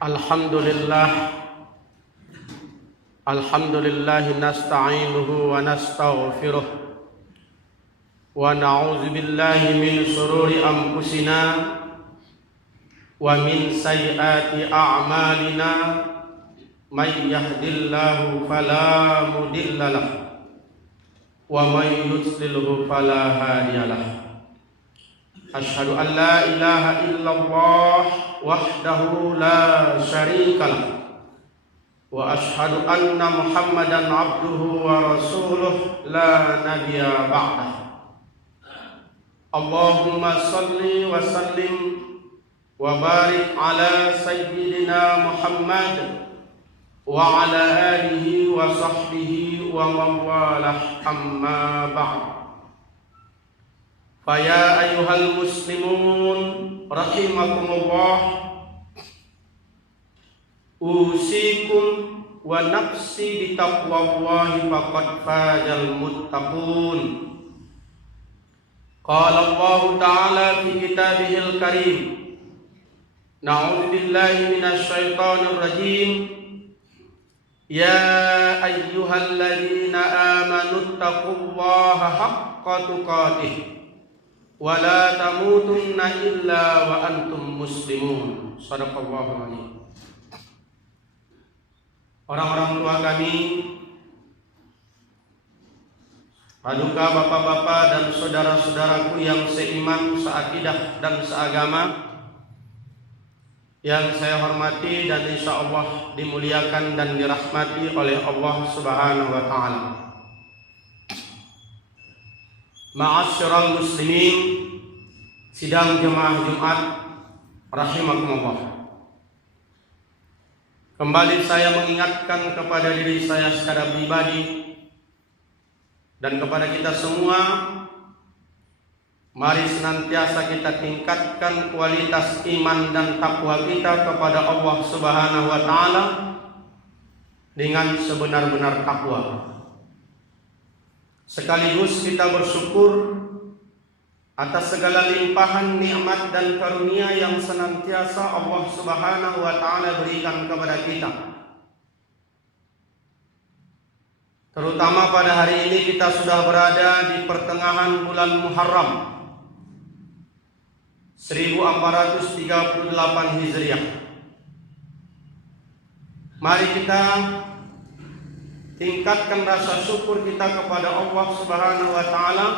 Alhamdulillah nasta'inuhu wa nastaghfiruh wa na'udzu billahi min shururi anfusina wa min sayyiati a'malina may yahdihillahu fala mudilla lahu wa may yudlilhu fala hadiya lahu. Asyhadu an la ilaha illallah wahdahu la syarika lah wa asyhadu anna Muhammadan abduhu wa rasuluh la nabiyya ba'dah. Allahumma salli wa sallim wa barik ala sayyidina Muhammad wa ala alihi wa sahbihi wa man walah, amma ba'd. Faya ayyuhal muslimun rahimakumullah, usikum wa nafsi bitaqwallahi faqad fazal muttaqun. Qala Allah ta'ala fi kitabihil karim, na'udzu billahi minasy syaithanir rajim. Ya ayyuhalladzina amanu taqullaha haqqa tuqatih wa la tamutunna illa wa antum muslimun. Shadaqallahu alazim. Orang-orang tua kami, paduka bapak-bapak dan saudara-saudaraku yang seiman, seakidah dan seagama, yang saya hormati dan insya Allah dimuliakan dan dirahmati oleh Allah Subhanahu wa ta'ala. Ma'asyiral muslimin, sidang jemaah Jumat rahimakumullah. Kembali saya mengingatkan kepada diri saya secara pribadi dan kepada kita semua, mari senantiasa kita tingkatkan kualitas iman dan takwa kita kepada Allah Subhanahu wa ta'ala dengan sebenar-benar takwa. Sekaligus kita bersyukur atas segala limpahan nikmat dan karunia yang senantiasa Allah Subhanahu wa ta'ala berikan kepada kita. Terutama pada hari ini kita sudah berada di pertengahan bulan Muharram 1438 Hijriah. Mari kita tingkatkan rasa syukur kita kepada Allah Subhanahu wa ta'ala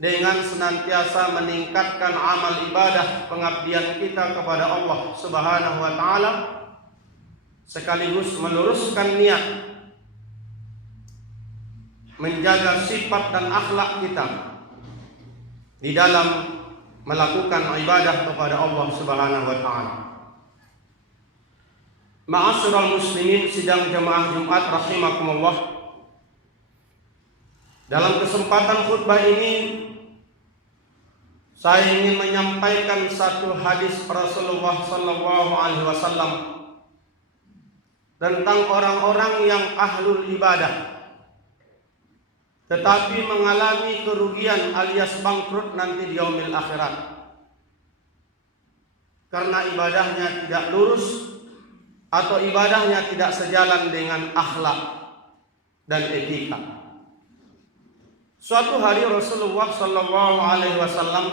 dengan senantiasa meningkatkan amal ibadah pengabdian kita kepada Allah Subhanahu wa ta'ala, sekaligus meluruskan niat menjaga sifat dan akhlak kita di dalam melakukan ibadah kepada Allah Subhanahu wa ta'ala. Ma'asyiral muslimin, sidang jemaah Jumat rahimakumullah. Dalam kesempatan khutbah ini saya ingin menyampaikan satu hadis Rasulullah sallallahu alaihi wasallam tentang orang-orang yang ahlul ibadah tetapi mengalami kerugian alias bangkrut nanti di yaumil akhirat karena ibadahnya tidak lurus atau ibadahnya tidak sejalan dengan akhlak dan etika. Suatu hari Rasulullah sallallahu alaihi wasallam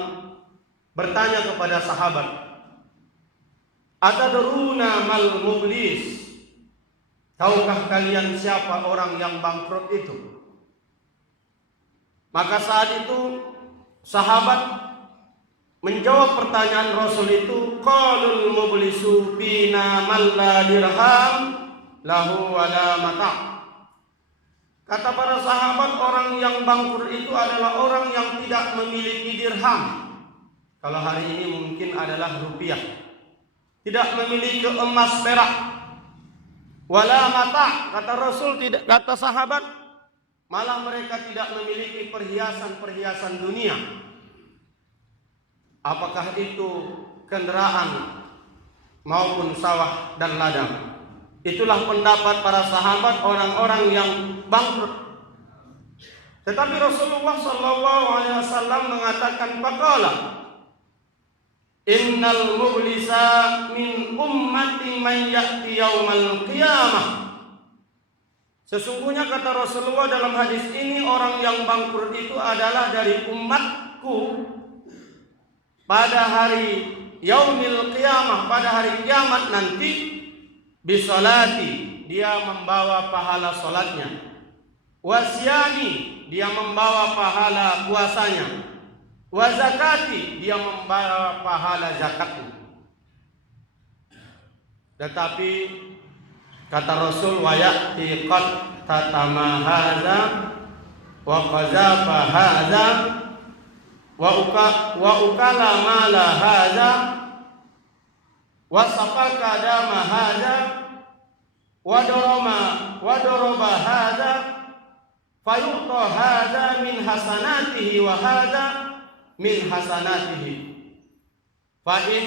bertanya kepada sahabat, "Atadruna mal mublis?" Tahukah kalian siapa orang yang bangkrut itu? Maka saat itu sahabat menjawab pertanyaan Rasul itu, "Qalul mublisu bina man la dirham lahu wala mata'." Kata para sahabat, orang yang bangkrut itu adalah orang yang tidak memiliki dirham. Kalau hari ini mungkin adalah rupiah. Tidak memiliki emas perak. Wala mata', kata Rasul, tidak, kata sahabat, malah mereka tidak memiliki perhiasan-perhiasan dunia. Apakah itu kendaraan maupun sawah dan ladang. Itulah pendapat para sahabat orang-orang yang bangkrut. Tetapi Rasulullah sallallahu alaihi wasallam mengatakan, faqala, innal mublisa min ummati man ya'ti yaumal qiyamah. Sesungguhnya kata Rasulullah dalam hadis ini, orang yang bangkrut itu adalah dari umatku pada hari yaumil qiyamah, pada hari kiamat nanti, bisolati, dia membawa pahala solatnya, wasyami, dia membawa pahala puasanya, wazakati, dia membawa pahala zakatnya. Tetapi kata Rasul, wa ya'ti qad tatama hadza wa qazafa hadza wa ukala mala hadza wa safaka dama hadza wa daraba hadza fayu'ta hadza min hasanatihi wa hadza min hasanatihi fa in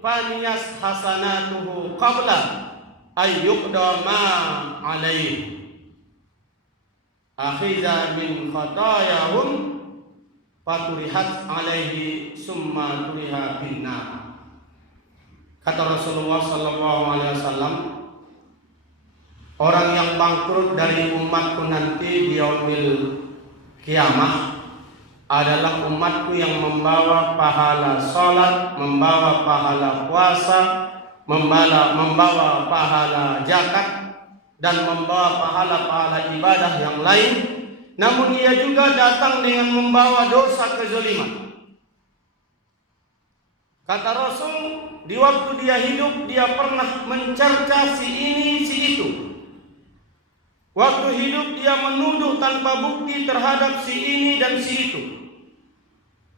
faniyas hasanatuhu qabla ayyuqdama alaihi akhiza min khatayahum faturihat alaihi summa turiha binnar. Kata Rasulullah sallallahu alaihi wasallam, orang yang bangkrut dari umatku nanti di yaumil kiamah adalah umatku yang membawa pahala salat, membawa pahala puasa, membawa pahala zakat, dan membawa pahala-pahala ibadah yang lain. Namun ia juga datang dengan membawa dosa kezaliman. Kata Rasul, di waktu dia hidup dia pernah mencerca si ini si itu. Waktu hidup dia menuduh tanpa bukti terhadap si ini dan si itu.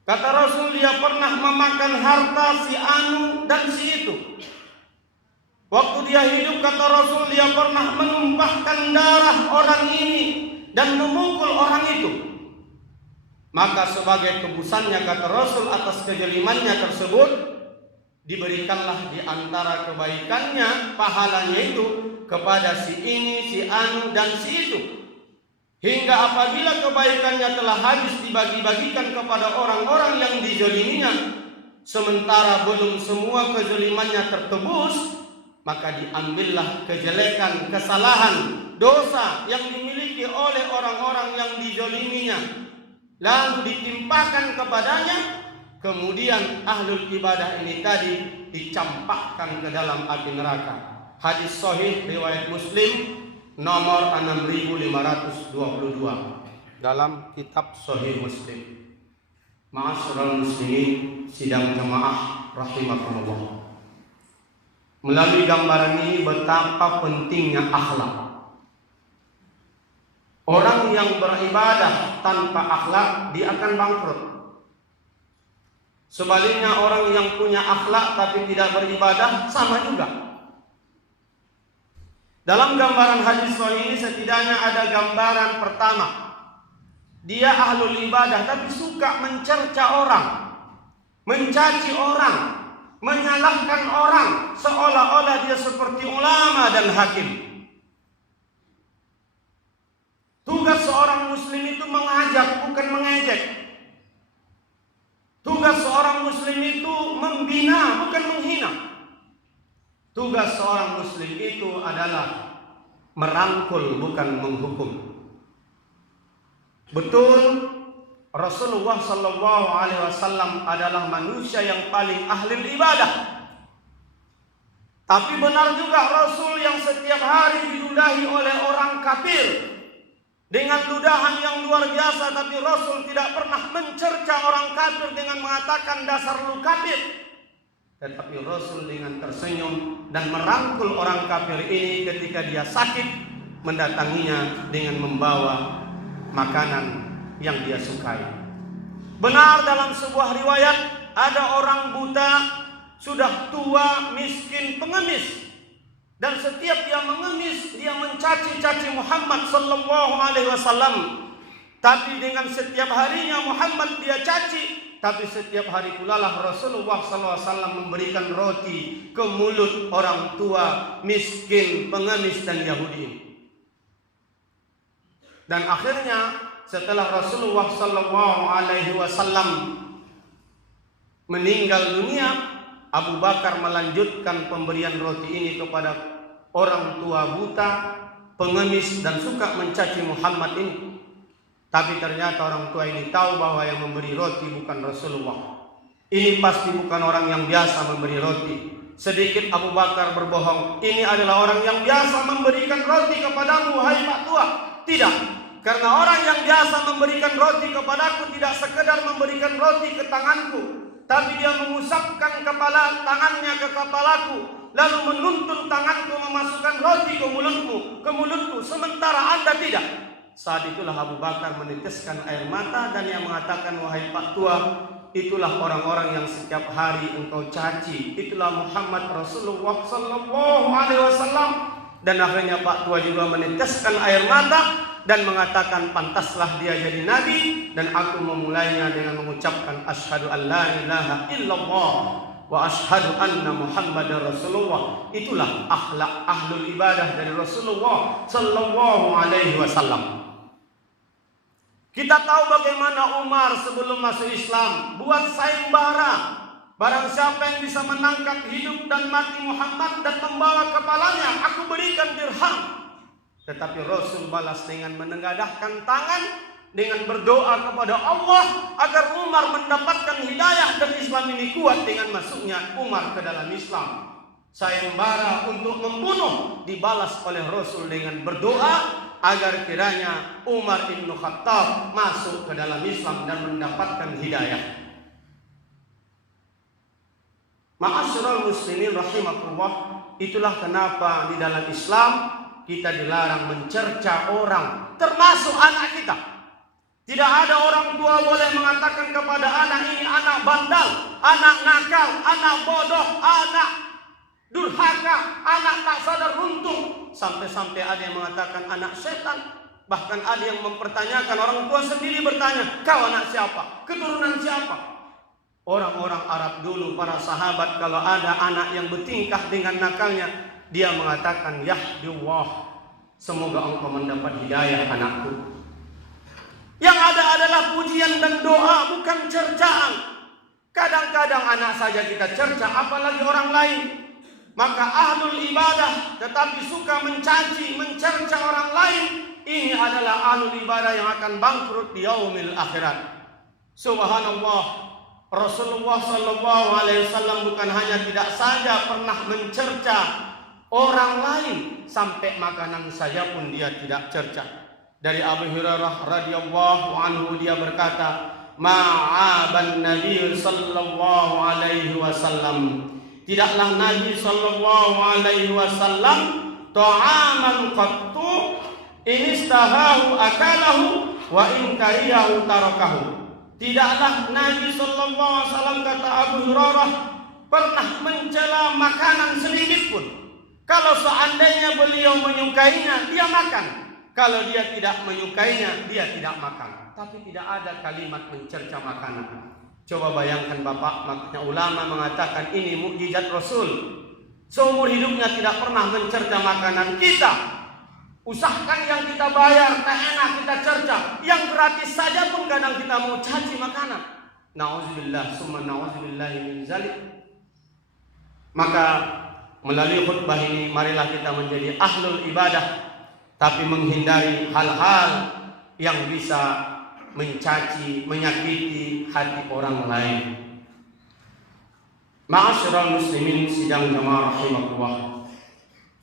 Kata Rasul, dia pernah memakan harta si anu dan si itu. Waktu dia hidup, kata Rasul, dia pernah menumpahkan darah orang ini dan memukul orang itu. Maka sebagai tebusannya, kata Rasul, atas kezalimannya tersebut, diberikanlah di antara kebaikannya, pahalanya itu kepada si ini, si anu, dan si itu. Hingga apabila kebaikannya telah habis dibagi-bagikan kepada orang-orang yang dizaliminya, sementara belum semua kezalimannya tertebus, maka diambillah kejelekan, kesalahan, dosa yang dimiliki oleh orang-orang yang dizaliminya, lalu ditimpakan kepadanya. Kemudian ahlul ibadah ini tadi dicampakkan ke dalam api neraka. Hadis sahih riwayat Muslim nomor 6522 dalam kitab Sahih Muslim. Ma'asyiral muslimin sidang jamaah rahimakumullah. Melalui gambaran ini betapa pentingnya akhlak. Orang yang beribadah tanpa akhlak dia akan bangkrut. Sebaliknya orang yang punya akhlak tapi tidak beribadah sama juga. Dalam gambaran hadis sahih ini setidaknya ada gambaran pertama. Dia ahlul ibadah tapi suka mencerca orang, mencaci orang, menyalahkan orang seolah-olah dia seperti ulama dan hakim. Tugas seorang muslim itu mengajak, bukan mengejek. Tugas seorang muslim itu membina, bukan menghina. Tugas seorang muslim itu adalah merangkul, bukan menghukum. Betul, Rasulullah sallallahu alaihi wasallam adalah manusia yang paling ahli ibadah. Tapi benar juga Rasul yang setiap hari diludahi oleh orang kafir dengan ludahan yang luar biasa, tapi Rasul tidak pernah mencerca orang kafir dengan mengatakan dasar lu kafir. Tetapi Rasul dengan tersenyum dan merangkul orang kafir ini ketika dia sakit, mendatanginya dengan membawa makanan yang dia sukai. Benar dalam sebuah riwayat ada orang buta, sudah tua, miskin, pengemis, dan setiap dia mengemis dia mencaci-caci Muhammad sallallahu alaihi wasallam. Tapi dengan setiap harinya Muhammad dia caci, tapi setiap hari pula lah Rasulullah sallallahu alaihi wasallam memberikan roti ke mulut orang tua, miskin, pengemis dan Yahudi. Dan akhirnya setelah Rasulullah sallallahu alaihi wasallam meninggal dunia, Abu Bakar melanjutkan pemberian roti ini kepada orang tua buta, pengemis dan suka mencaci Muhammad ini. Tapi ternyata orang tua ini tahu bahwa yang memberi roti bukan Rasulullah. Ini pasti bukan orang yang biasa memberi roti. Sedikit Abu Bakar berbohong, ini adalah orang yang biasa memberikan roti kepadamu, wahai Pak Tua. Tidak, karena orang yang biasa memberikan roti kepadaku tidak sekedar memberikan roti ke tanganku, tapi dia mengusapkan tangannya ke kepalaku, lalu menuntun tanganku memasukkan roti ke mulutku, sementara Anda tidak. Saat itulah Abu Bakar meneteskan air mata dan yang mengatakan, wahai Pak Tua, itulah orang-orang yang setiap hari engkau caci. Itulah Muhammad Rasulullah Sallallahu Alaihi Wasallam. Dan akhirnya Pak Tua juga meneteskan air mata dan mengatakan, pantaslah dia jadi nabi. Dan aku memulainya dengan mengucapkan asyhadu an la ilaha illallah wa asyhadu anna Muhammadar Rasulullah. Itulah akhlak ahlul ibadah dari Rasulullah Sallallahu Alaihi Wasallam. Kita tahu bagaimana Umar sebelum masuk Islam buat sayembara. Barang siapa yang bisa menangkap hidup dan mati Muhammad dan membawa kepalanya, aku berikan dirham. Tetapi Rasul balas dengan menengadahkan tangan, dengan berdoa kepada Allah agar Umar mendapatkan hidayah dan Islam ini kuat dengan masuknya Umar ke dalam Islam. Sayembara untuk membunuh dibalas oleh Rasul dengan berdoa agar kiranya Umar bin Khattab masuk ke dalam Islam dan mendapatkan hidayah. Ma'asyiral muslimin rahimakumullah, itulah kenapa di dalam Islam kita dilarang mencerca orang, termasuk anak kita. Tidak ada orang tua boleh mengatakan kepada anak ini anak bandal, anak nakal, anak bodoh, anak durhaka, anak tak sadar runtuh. Sampai-sampai ada yang mengatakan anak setan. Bahkan ada yang mempertanyakan, orang tua sendiri bertanya, kau anak siapa? Keturunan siapa? Orang-orang Arab dulu, para sahabat, kalau ada anak yang bertingkah dengan nakalnya, dia mengatakan, yahdillah, semoga engkau mendapat hidayah anakku. Yang ada adalah pujian dan doa, bukan cercaan. Kadang-kadang anak saja kita cerca, apalagi orang lain. Maka ahlul ibadah tetapi suka mencaci, mencerca orang lain, ini adalah ahlul ibadah yang akan bangkrut di yaumil akhirat. Subhanallah, Rasulullah Sallallahu Alaihi Wasallam bukan hanya tidak saja pernah mencerca orang lain, sampai makanan saja pun dia tidak cerca. Dari Abu Hurairah radhiyallahu anhu, dia berkata, ma'aban Nabi Sallallahu Alaihi Wasallam, tidaklah Nabi Sallallahu Alaihi Wasallam ta'aman qattu in istahahu akalahu wa in kariyahu tarakahu. Tidaklah Nabi Sallallahu Alaihi Wasallam, kata Abu Hurairah, pernah mencela makanan sedikit pun. Kalau seandainya beliau menyukainya, dia makan. Kalau dia tidak menyukainya, dia tidak makan. Tapi tidak ada kalimat mencerca makanan. Coba bayangkan Bapak, makanya ulama mengatakan ini mukjizat Rasul. Seumur hidupnya tidak pernah mencerca makanan kita. Usahakan yang kita bayar, tak enak kita cerca. Yang gratis saja pun kadang kita mau caci makanan. Na'udzubillah, summa na'udzubillahi min zalik. Maka melalui khutbah ini, marilah kita menjadi ahlul ibadah, tapi menghindari hal-hal yang bisa mencaci, menyakiti hati orang lain. Ma'asyiral muslimin sidang jamaah rahimakumullah.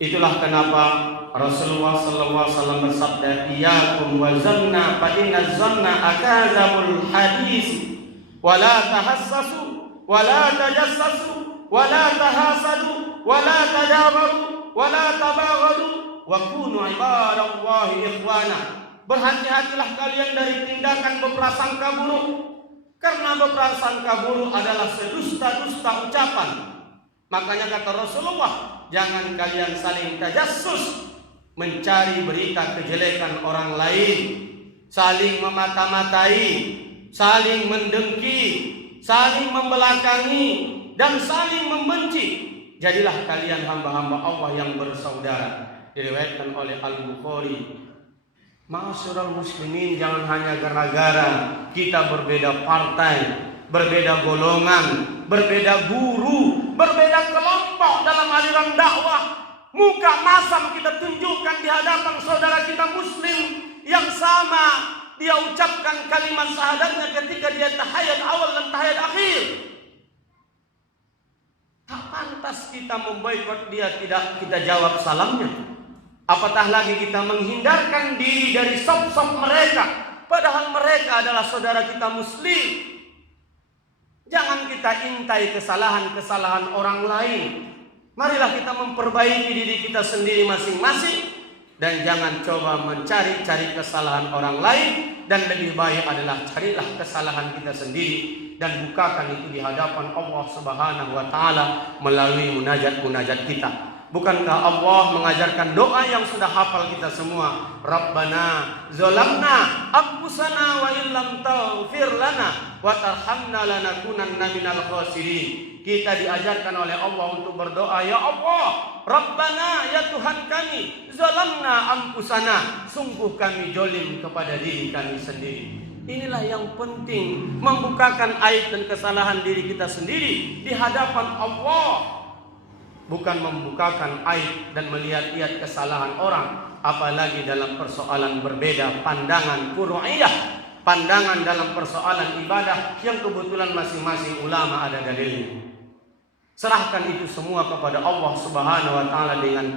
Itulah kenapa Rasulullah sallallahu alaihi wasallam bersabda, iyyakum wa zanna fa inna zanna akadzabul hadis wa la tahassasu wa la tajassasu wa la tahasadu wa la tadabaru wa la tabaghadu wa kunu ibadallahi ikhwana. Berhati-hatilah kalian dari tindakan berprasangka buruk, karena berprasangka buruk adalah sedusta-dusta ucapan. Makanya kata Rasulullah, jangan kalian saling tajassus, mencari berita kejelekan orang lain, saling memata-matai, saling mendengki, saling membelakangi, dan saling membenci. Jadilah kalian hamba-hamba Allah yang bersaudara. Diriwayatkan oleh Al-Bukhari. Ma'asyiral muslimin, jangan hanya gara-gara kita berbeda partai, berbeda golongan, berbeda guru, berbeda kelompok dalam aliran dakwah, muka masam kita tunjukkan di hadapan saudara kita muslim yang sama dia ucapkan kalimat syahadatnya ketika dia tahiyat awal dan tahiyat akhir. Tak pantas kita memboikot dia, tidak kita jawab salamnya. Apatah lagi kita menghindarkan diri dari sop-sop mereka, padahal mereka adalah saudara kita muslim. Jangan kita intai kesalahan-kesalahan orang lain. Marilah kita memperbaiki diri kita sendiri masing-masing. Dan jangan coba mencari-cari kesalahan orang lain. Dan lebih baik adalah carilah kesalahan kita sendiri. Dan bukakan itu di hadapan Allah Subhanahu wa ta'ala melalui munajat-munajat kita. Bukankah Allah mengajarkan doa yang sudah hafal kita semua? Rabbana zalamna anfusana wa illam taghfir lana wa tarhamna lanakunanna minal khasirin. Kita diajarkan oleh Allah untuk berdoa, ya Allah, Rabbana, ya Tuhan kami, zalamna anfusana, sungguh kami zalim kepada diri kami sendiri. Inilah yang penting, membukakan aib dan kesalahan diri kita sendiri di hadapan Allah. Bukan membukakan aib dan melihat-lihat kesalahan orang. Apalagi dalam persoalan berbeda pandangan furu'iyah, pandangan dalam persoalan ibadah yang kebetulan masing-masing ulama ada dalilnya. Serahkan itu semua kepada Allah Subhanahu wa ta'ala dengan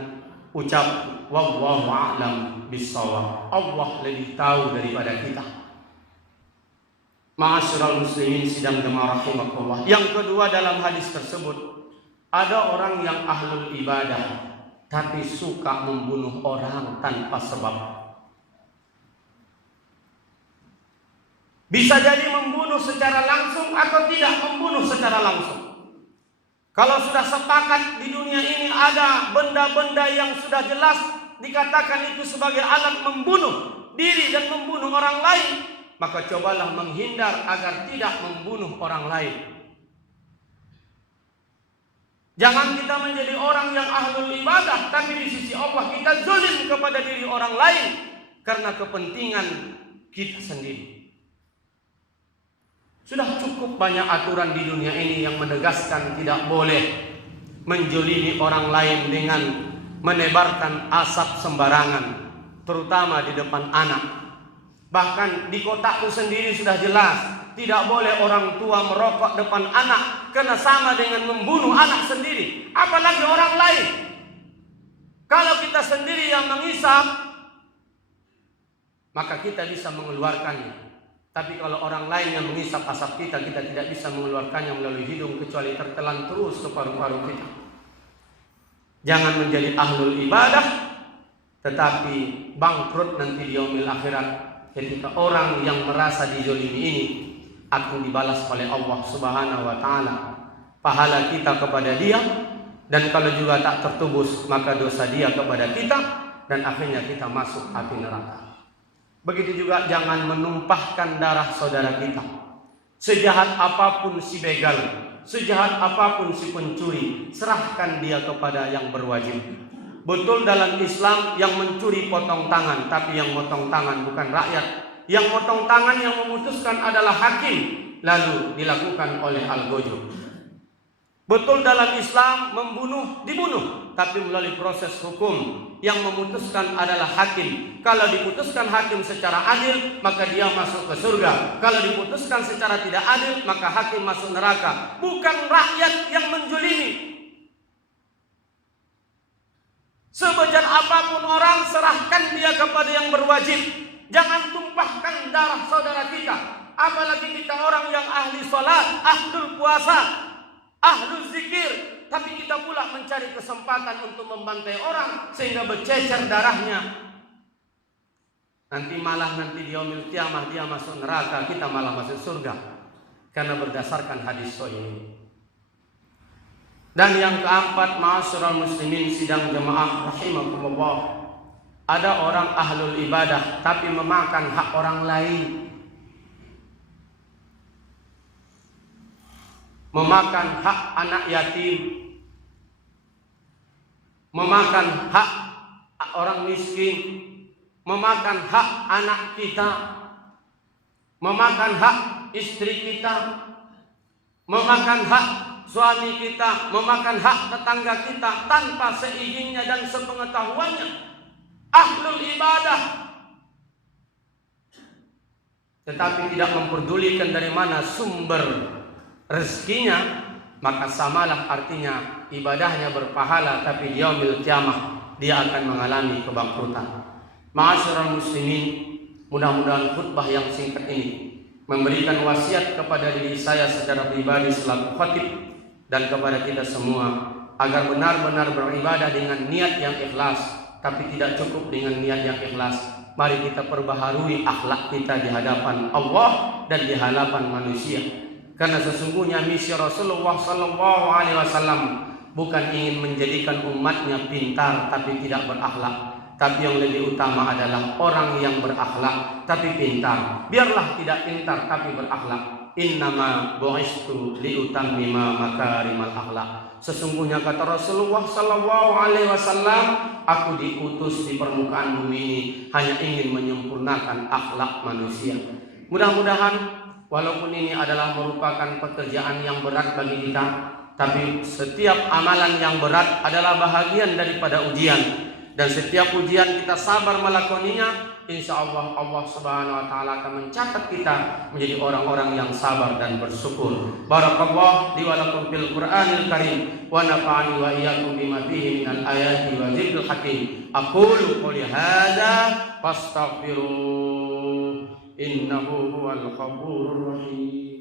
ucap wallahu a'lam bissawab. Allah lebih tahu daripada kita. Ma'asyiral muslimin sidang jemaah rahimakumullah. Yang kedua dalam hadis tersebut, ada orang yang ahlul ibadah tapi suka membunuh orang tanpa sebab. Bisa jadi membunuh secara langsung atau tidak membunuh secara langsung. Kalau sudah sepakat di dunia ini ada benda-benda yang sudah jelas dikatakan itu sebagai alat membunuh diri dan membunuh orang lain, maka cobalah menghindar agar tidak membunuh orang lain. Jangan kita menjadi orang yang ahlul ibadah, tapi di sisi Allah kita zalim kepada diri orang lain karena kepentingan kita sendiri. Sudah cukup banyak aturan di dunia ini yang menegaskan tidak boleh menjolimi orang lain dengan menebarkan asap sembarangan, terutama di depan anak. Bahkan di kotaku sendiri sudah jelas, tidak boleh orang tua merokok depan anak karena sama dengan membunuh anak sendiri, apalagi orang lain. Kalau kita sendiri yang mengisap, maka kita bisa mengeluarkannya. Tapi kalau orang lain yang mengisap asap kita, kita tidak bisa mengeluarkannya melalui hidung kecuali tertelan terus ke paru-paru kita. Jangan menjadi ahlul ibadah tetapi bangkrut nanti di yaumil akhirat ketika orang yang merasa dizalimi ini akan dibalas oleh Allah Subhanahu wa ta'ala pahala kita kepada dia, dan kalau juga tak tertubus maka dosa dia kepada kita, dan akhirnya kita masuk api neraka. Begitu juga jangan menumpahkan darah saudara kita. Sejahat apapun si begal, sejahat apapun si pencuri, serahkan dia kepada yang berwajib. Betul dalam Islam yang mencuri potong tangan, tapi yang potong tangan bukan rakyat. Yang potong tangan yang memutuskan adalah hakim, lalu dilakukan oleh algojo. Betul dalam Islam membunuh dibunuh, tapi melalui proses hukum. Yang memutuskan adalah hakim. Kalau diputuskan hakim secara adil, maka dia masuk ke surga. Kalau diputuskan secara tidak adil, maka hakim masuk neraka. Bukan rakyat yang menjolimi. Sebejat apapun orang, serahkan dia kepada yang berwajib. Jangan tumpahkan darah saudara kita. Apalagi kita orang yang ahli salat, ahlul puasa, ahlul zikir, tapi kita pula mencari kesempatan untuk membantai orang sehingga bercecer darahnya. Nanti di yaumil qiyamah dia masuk neraka, kita malah masuk surga karena berdasarkan hadis sahih ini. Dan yang keempat, ma'asyiral muslimin sidang jemaah rahimakumullah, ada orang ahlul ibadah tapi memakan hak orang lain. Memakan hak anak yatim, memakan hak orang miskin, memakan hak anak kita, memakan hak istri kita, memakan hak suami kita memakan hak tetangga kita tanpa seizinnya dan sepengetahuannya. Ahlul ibadah, tetapi tidak memperdulikan dari mana sumber rezekinya, maka samalah artinya ibadahnya berpahala, tapi di yaumil kiamah dia akan mengalami kebangkrutan. Ma'asyiral muslimin, mudah-mudahan khutbah yang singkat ini memberikan wasiat kepada diri saya secara pribadi selaku khatib dan kepada kita semua agar benar-benar beribadah dengan niat yang ikhlas. Tapi tidak cukup dengan niat yang ikhlas, mari kita perbaharui akhlak kita di hadapan Allah dan di hadapan manusia. Karena sesungguhnya misi Rasulullah sallallahu alaihi wasallam bukan ingin menjadikan umatnya pintar tapi tidak berakhlak, tapi yang lebih utama adalah orang yang berakhlak tapi pintar. Biarlah tidak pintar tapi berakhlak. Innama bu'istu liutammima makarimal akhlak. Sesungguhnya kata Rasulullah sallallahu alaihi wasallam, aku diutus di permukaan bumi ini hanya ingin menyempurnakan akhlak manusia. Mudah-mudahan walaupun ini adalah merupakan pekerjaan yang berat bagi kita, tapi setiap amalan yang berat adalah bahagian daripada ujian. Dan setiap ujian kita sabar melakoninya, insya Allah Allah Subhanahu wa Ta'ala akan mencatat kita menjadi orang-orang yang sabar dan bersyukur. Barakallah li wa lakum fil Qur'anil Karim wa nafa'ani wa iyyakum bima fihi minal ayati wa dzikril hakim. Aqulu qouli hadza fastaghfiruh innahu huwal ghafurur rahim.